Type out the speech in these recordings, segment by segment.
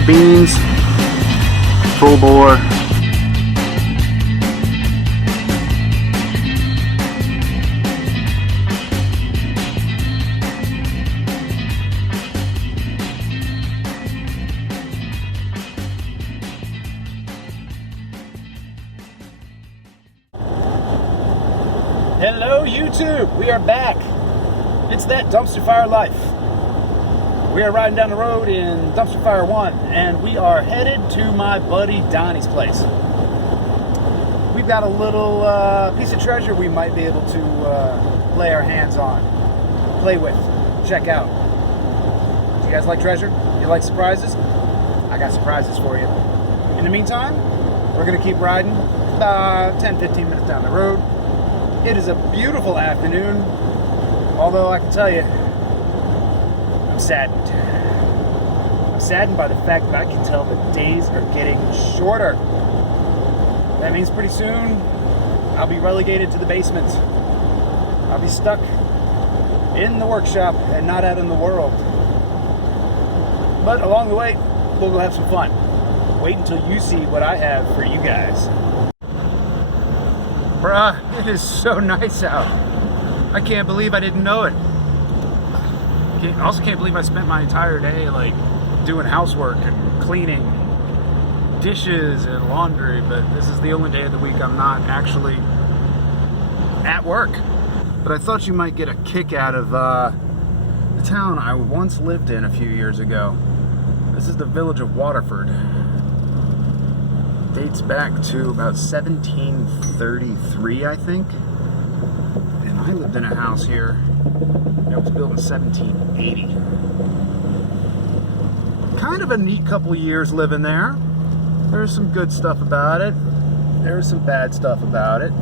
the beans, full bore. Hello YouTube, we are back. It's that dumpster fire life. We are riding down the road in Dumpster Fire 1 and we are headed to my buddy Donnie's place. We've got a little piece of treasure we might be able to lay our hands on, play with, check out. Do you guys like treasure? You like surprises? I got surprises for you. In the meantime, we're going to keep riding about 10-15 minutes down the road. It is a beautiful afternoon, although I can tell you, I'm saddened. I'm saddened by the fact that I can tell the days are getting shorter. That means pretty soon, I'll be relegated to the basement. I'll be stuck in the workshop and not out in the world. But along the way, we'll go have some fun. Wait until you see what I have for you guys. Bruh, it is so nice out. I can't believe I didn't know it. I also can't believe I spent my entire day like doing housework and cleaning, dishes and laundry, but this is the only day of the week I'm not actually at work. But I thought you might get a kick out of the town I once lived in a few years ago. This is the village of Waterford. Dates back to about 1733, I think. And I lived in a house here that was built in 1780. Kind of a neat couple years living there. There's some good stuff about it. There's some bad stuff about it.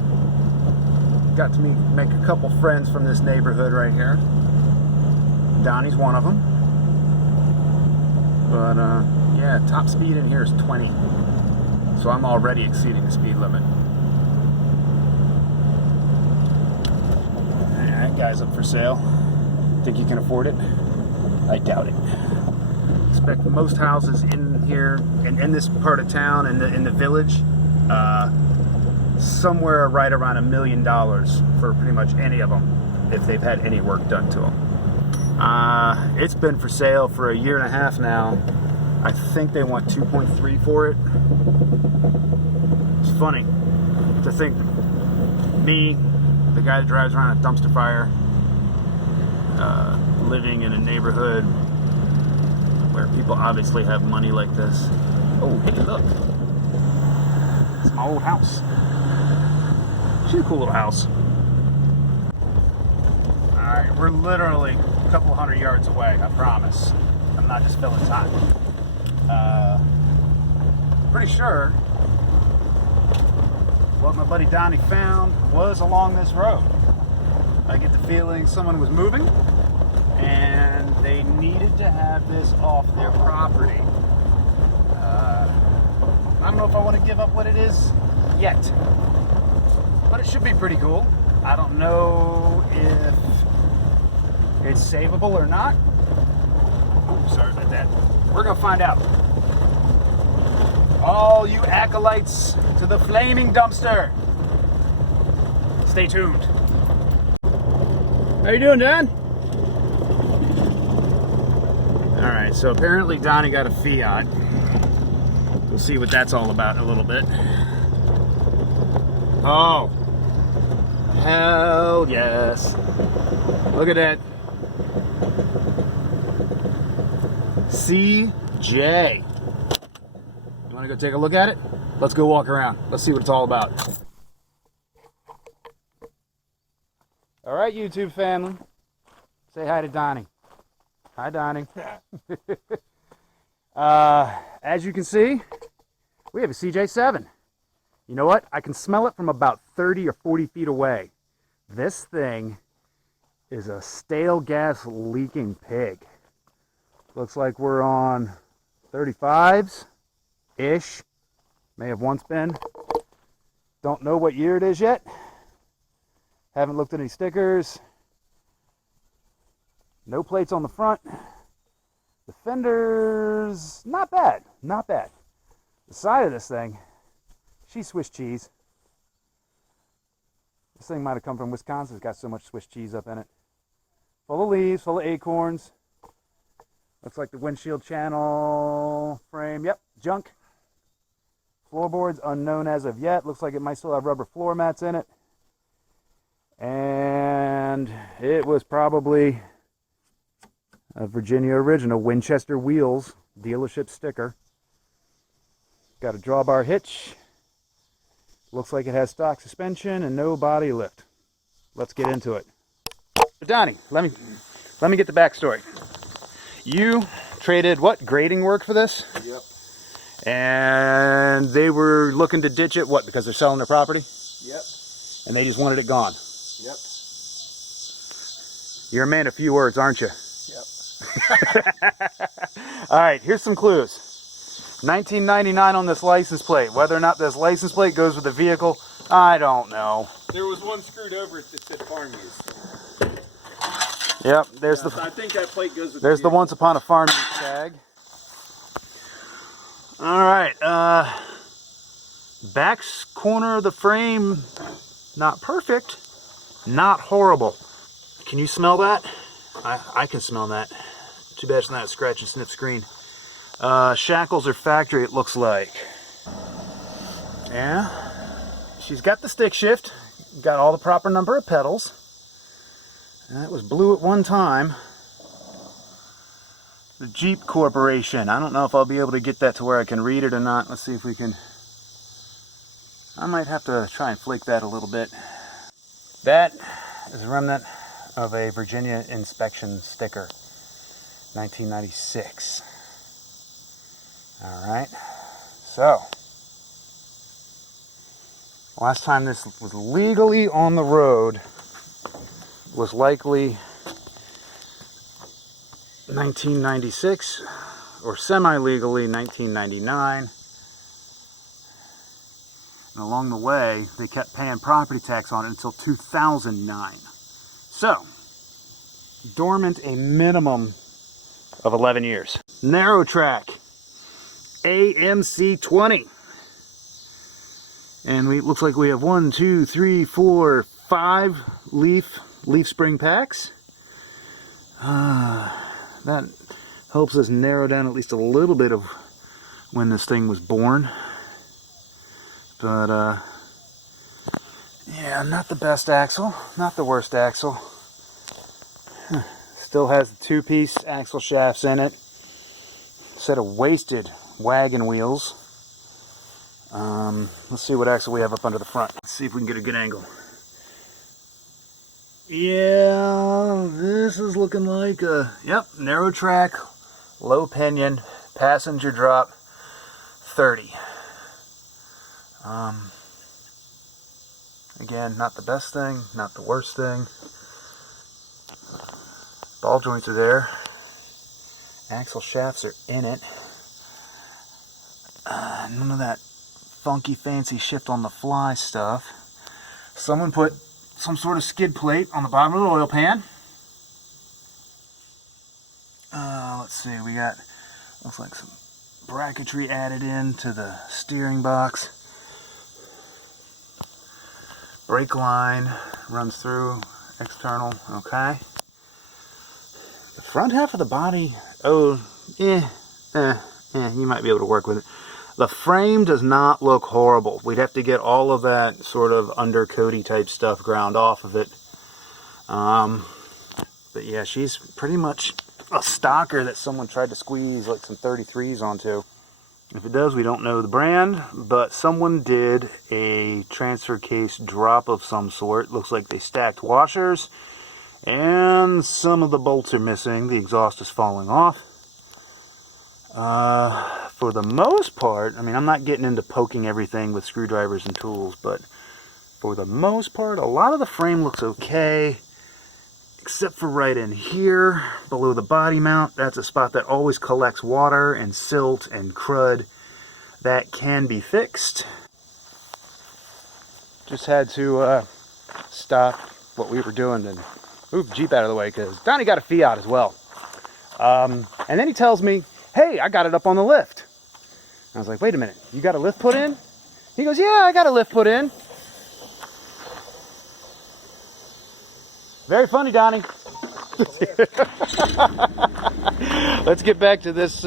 Got to make a couple friends from this neighborhood right here. Donnie's one of them. But yeah, top speed in here is 20. So I'm already exceeding the speed limit. That guy's up for sale. Think you can afford it? I doubt it. Expect most houses in here, in this part of town, in the village, somewhere right around $1 million for pretty much any of them, if they've had any work done to them. It's been for sale for 1.5 years now. I think they want 2.3 for it. It's funny to think me, the guy that drives around a dumpster fire, living in a neighborhood where people obviously have money like this. Oh, hey, look. It's my old house. She's a cool little house. Alright, we're literally a couple hundred yards away, I promise. I'm not just filling time. Pretty sure what my buddy Donnie found was along this road. I get the feeling someone was moving and they needed to have this off their property. I don't know if I want to give up what it is yet, but it should be pretty cool. I don't know if it's savable or not. Oops, sorry about that. We're gonna find out. All you acolytes to the flaming dumpster, stay tuned. How you doing, Don? Alright, so apparently Donnie got a Fiat. We'll see what that's all about in a little bit. Oh, hell yes. Look at that. CJ. You want to go take a look at it? Let's go walk around. Let's see what it's all about. All right, YouTube family. Say hi to Donnie. Hi, Donnie. As you can see, we have a CJ5. You know what? I can smell it from about 30 or 40 feet away. This thing is a stale gas leaking pig. Looks like we're on 35s-ish. May have once been. Don't know what year it is yet. Haven't looked at any stickers. No plates on the front. The fenders, not bad, not bad. The side of this thing, she's Swiss cheese. This thing might have come from Wisconsin. It's got so much Swiss cheese up in it. Full of leaves, full of acorns. Looks like the windshield channel frame. Yep, junk. Floorboards unknown as of yet. Looks like it might still have rubber floor mats in it. And it was probably a Virginia original. Winchester wheels, dealership sticker. Got a drawbar hitch. Looks like it has stock suspension and no body lift. Let's get into it. Donnie, let me get the backstory. You traded what, grading work for this? Yep. And they were looking to ditch it, what, because they're selling their property? Yep. And they just wanted it gone? Yep. You're a man of few words, aren't you? Yep. All right, here's some clues. 1999 on this license plate. Whether or not this license plate goes with the vehicle, I don't know. There was one screwed over it that said farm use. Yep, there's So I think that plate goes with there's the Once Upon a Farm use tag. All right, back corner of the frame, not perfect, not horrible. Can you smell that? I can smell that. Too bad it's not a scratch and sniff screen. Shackles are factory, it looks like. Yeah, she's got the stick shift, got all the proper number of pedals. That was blue at one time. The Jeep Corporation. I don't know if I'll be able to get that to where I can read it or not. Let's see if we can. I might have to try and flake that a little bit. That is a remnant of a Virginia inspection sticker. 1996. All right, so last time this was legally on the road was likely 1996 or semi-legally 1999. And along the way, they kept paying property tax on it until 2009. So, dormant a minimum of 11 years. Narrow track. AMC 20, and it looks like we have 1, 2, 3, 4, 5 leaf spring packs. That helps us narrow down at least a little bit of when this thing was born. But yeah, not the best axle, not the worst axle. Still has the 2-piece axle shafts in it. Set of wasted wagon wheels. Let's see what axle we have up under the front. Let's see if we can get a good angle. Yeah, this is looking like a, yep, narrow track, low pinion, passenger drop, 30. Again, not the best thing, not the worst thing. Ball joints are there. Axle shafts are in it. None of that funky fancy shift on the fly stuff. Someone put some sort of skid plate on the bottom of the oil pan. Let's see, we got, looks like some bracketry added in to the steering box. Brake line runs through, external, okay. The front half of the body, oh, you might be able to work with it. The frame does not look horrible. We'd have to get all of that sort of undercoaty type stuff ground off of it. But yeah, she's pretty much a stocker that someone tried to squeeze like some 33s onto. If it does, we don't know the brand, but someone did a transfer case drop of some sort. Looks like they stacked washers, and some of the bolts are missing. The exhaust is falling off. For the most part, I mean, I'm not getting into poking everything with screwdrivers and tools, but for the most part, a lot of the frame looks okay, except for right in here, below the body mount. That's a spot that always collects water and silt and crud. That can be fixed. Just had to stop what we were doing and move the Jeep out of the way, because Donnie got a Fiat as well. And then he tells me, hey, I got it up on the lift. I was like, wait a minute, you got a lift put in? He goes, yeah, I got a lift put in. Very funny, Donnie. Let's get back to this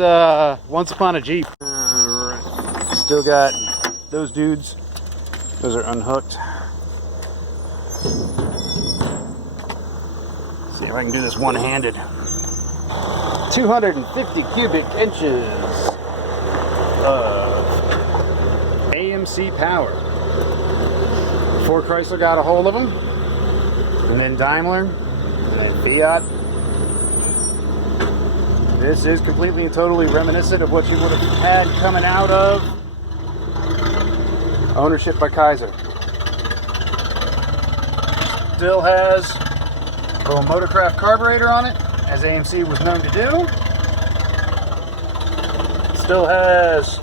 Once Upon a Jeep. Alright, still got those dudes. Those are unhooked. Let's see if I can do this one-handed. 250 cubic inches of AMC power. Before Chrysler got a hold of them, and then Daimler, and then Fiat. This is completely and totally reminiscent of what you would have had coming out of ownership by Kaiser. Still has a little Motorcraft carburetor on it, as AMC was known to do. Still has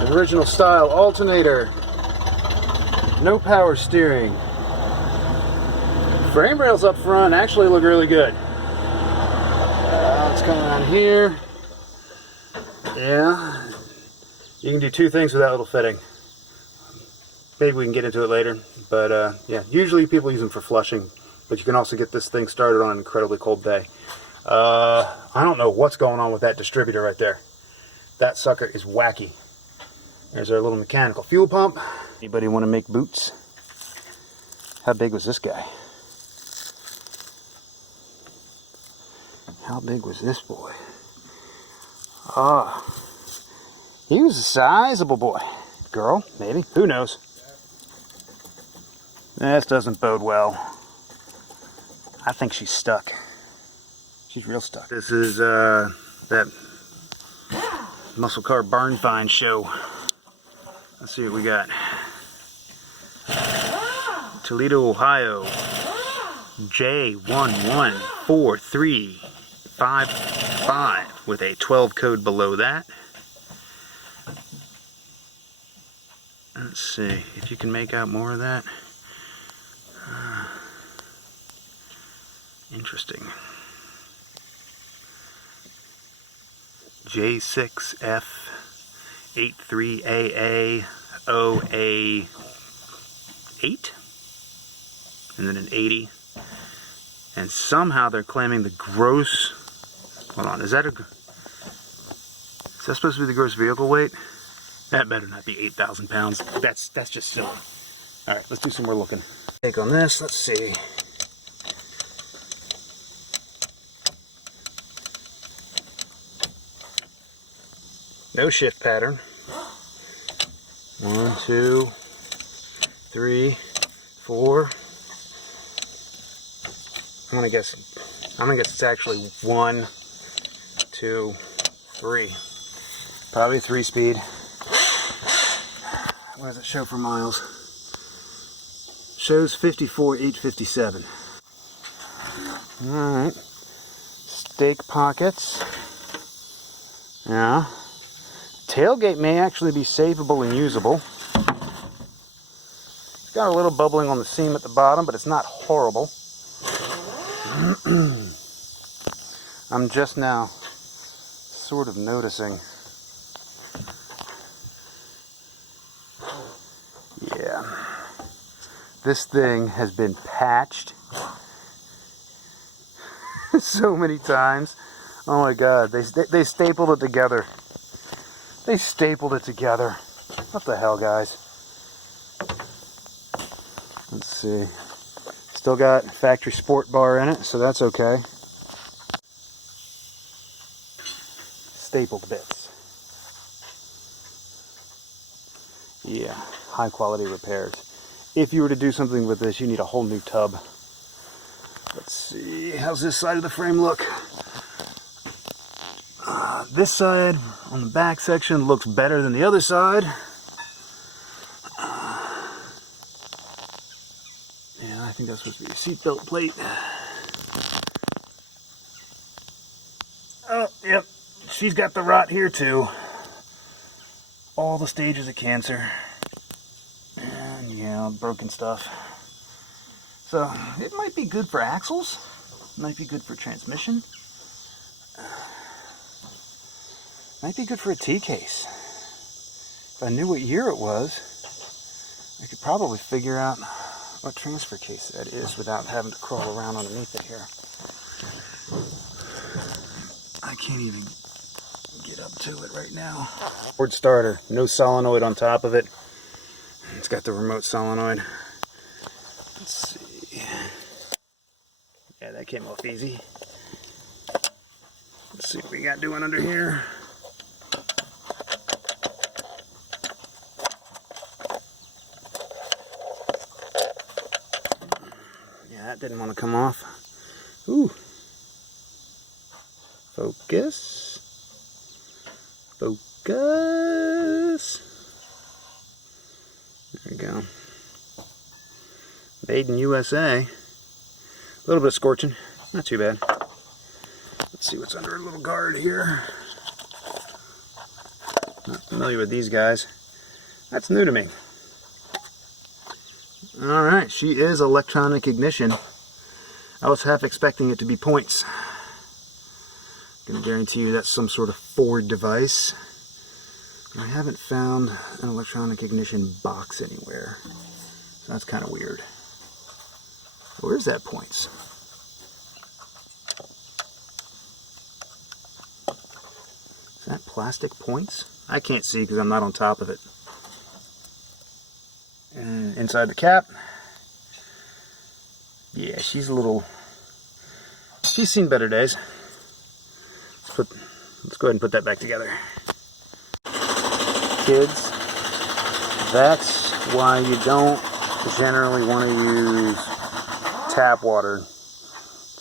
an original style alternator. No power steering. Frame rails up front actually look really good. Let's come around here. Yeah, you can do two things with that little fitting. Maybe we can get into it later, but yeah, usually people use them for flushing, but you can also get this thing started on an incredibly cold day. I don't know what's going on with that distributor right there. That sucker is wacky. There's our little mechanical fuel pump. Anybody want to make boots? How big was this guy? How big was this boy? Ah, he was a sizable boy. Girl, maybe. Who knows? This doesn't bode well. I think she's stuck. She's real stuck. This is that muscle car barn find show. Let's see what we got. Toledo, Ohio. J114355 with a 12 code below that. Let's see if you can make out more of that. Interesting. J6F83AA0A8 and then an 80. And somehow they're claiming the gross, hold on, is that supposed to be the gross vehicle weight? That better not be 8,000 pounds. That's just silly. Alright, let's do some more looking. Take on this, let's see. No shift pattern. 1, 2, 3, 4. I'm gonna guess it's actually 1, 2, 3. Probably 3-speed. What does it show for miles? Shows 54,857. Alright. Stake pockets. Yeah. Tailgate may actually be savable and usable. It's got a little bubbling on the seam at the bottom, but it's not horrible. I'm just now sort of noticing. Yeah. This thing has been patched so many times. Oh my god, they stapled it together. They stapled it together. What the hell, guys? Let's see. Still got factory sport bar in it, so that's okay. Stapled bits. Yeah, high quality repairs. If you were to do something with this, you need a whole new tub. Let's see, how's this side of the frame look? This side on the back section looks better than the other side. Yeah, I think that's supposed to be a seatbelt plate. Oh, yep, she's got the rot here too. All the stages of cancer. And yeah, broken stuff. So, it might be good for axles. Might be good for transmission. Might be good for a tea case. If I knew what year it was, I could probably figure out what transfer case that is without having to crawl around underneath it here. I can't even get up to it right now. Ford starter, no solenoid on top of it. It's got the remote solenoid. Let's see. Yeah, that came off easy. Let's see what we got doing under here. Yeah, that didn't want to come off. Ooh. Focus. Focus. There we go. Made in USA. A little bit of scorching. Not too bad. Let's see what's under a little guard here. Not familiar with these guys. That's new to me. Alright, she is electronic ignition. I was half expecting it to be points. I can guarantee you that's some sort of Ford device. I haven't found an electronic ignition box anywhere. So that's kind of weird. Where's that points? Is that plastic points? I can't see because I'm not on top of it. And inside the cap, yeah, she's seen better days. Let's go ahead and put that back together. Kids, that's why you don't generally want to use tap water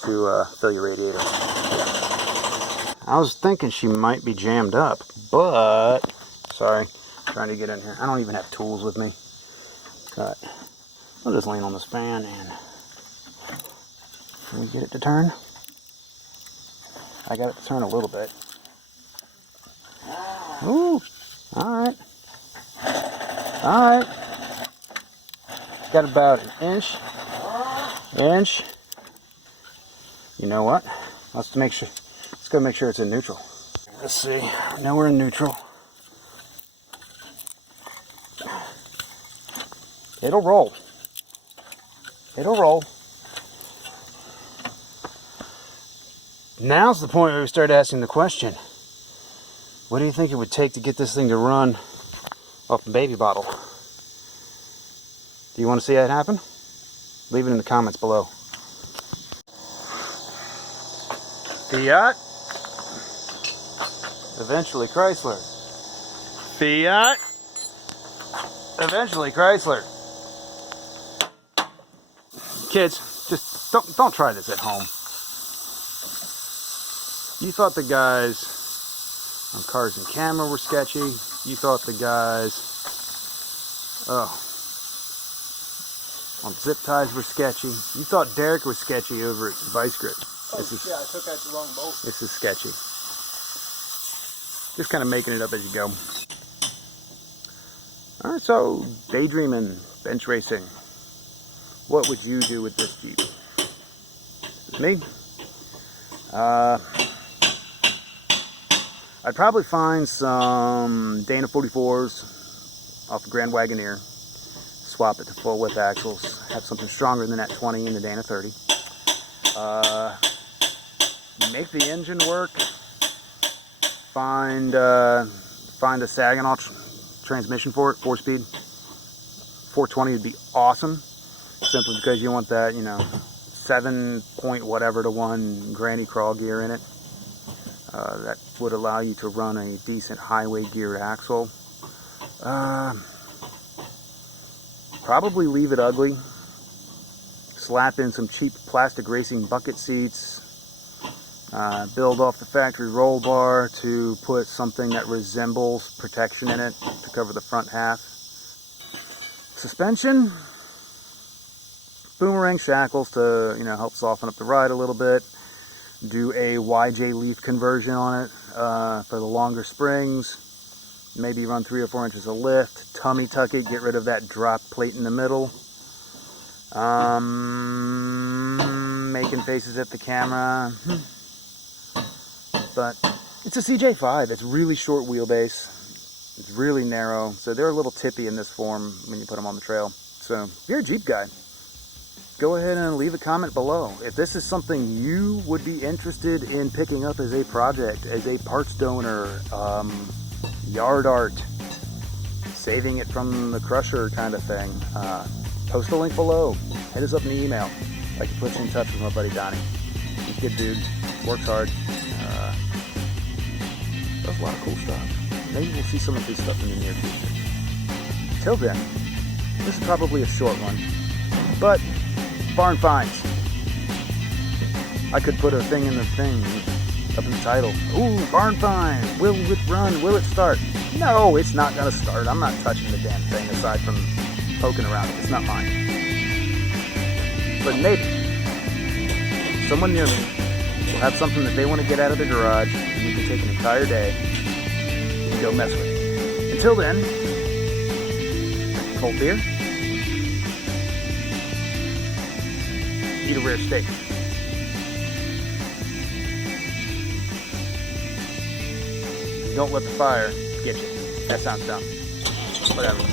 to fill your radiator. I was thinking she might be jammed up, but, sorry, trying to get in here. I don't even have tools with me. But I'll just lean on this fan and let me get it to turn. I got it to turn a little bit. Ooh, alright. Alright. Got about an inch. You know what? Let's go make sure it's in neutral. Let's see. Now we're in neutral. It'll roll. It'll roll. Now's the point where we start asking the question, what do you think it would take to get this thing to run off a baby bottle? Do you want to see that happen? Leave it in the comments below. Fiat. Eventually Chrysler. Fiat. Eventually Chrysler. Kids, just don't try this at home. You thought the guys on Cars and Camera were sketchy. You thought the guys on Zip Ties were sketchy. You thought Derek was sketchy over at Vice Grip. Yeah, I took out the wrong bolt. This is sketchy. Just kind of making it up as you go. Alright, so daydreaming, bench racing. What would you do with this Jeep? This is me. I'd probably find some Dana 44s off the Grand Wagoneer, swap it to full width axles, have something stronger than that 20 in the Dana 30. Make the engine work. Find a Saginaw transmission for it, 4-speed. 420 would be awesome, simply because you want that, 7 point whatever to 1 granny crawl gear in it. That would allow you to run a decent highway geared axle. Probably leave it ugly. Slap in some cheap plastic racing bucket seats. Build off the factory roll bar to put something that resembles protection in it to cover the front half. Suspension. Boomerang shackles to, help soften up the ride a little bit. Do a YJ leaf conversion on it for the longer springs. Maybe run 3 or 4 inches of lift. Tummy tuck it, get rid of that drop plate in the middle. Making faces at the camera. But It's a CJ5. It's really short wheelbase. It's really narrow, so they're a little tippy in this form when you put them on the trail. So if you're a Jeep guy, go ahead and leave a comment below. If this is something you would be interested in picking up as a project, as a parts donor, yard art, saving it from the crusher kind of thing, post a link below. Hit us up in the email. I'd like to put you in touch with my buddy Donnie. He's a good dude, works hard, does a lot of cool stuff. Maybe we'll see some of his stuff in the near future. Till then, this is probably a short one, but barn finds. I could put a thing in the thing up in the title. Ooh, barn find. Will it run? Will it start? No, it's not gonna start. I'm not touching the damn thing aside from poking around it. It's not mine. But maybe someone near me will have something that they want to get out of the garage, and we can take an entire day and go mess with it. Until then, cold beer, eat a rare steak. Don't let the fire get you. That sounds dumb. Whatever.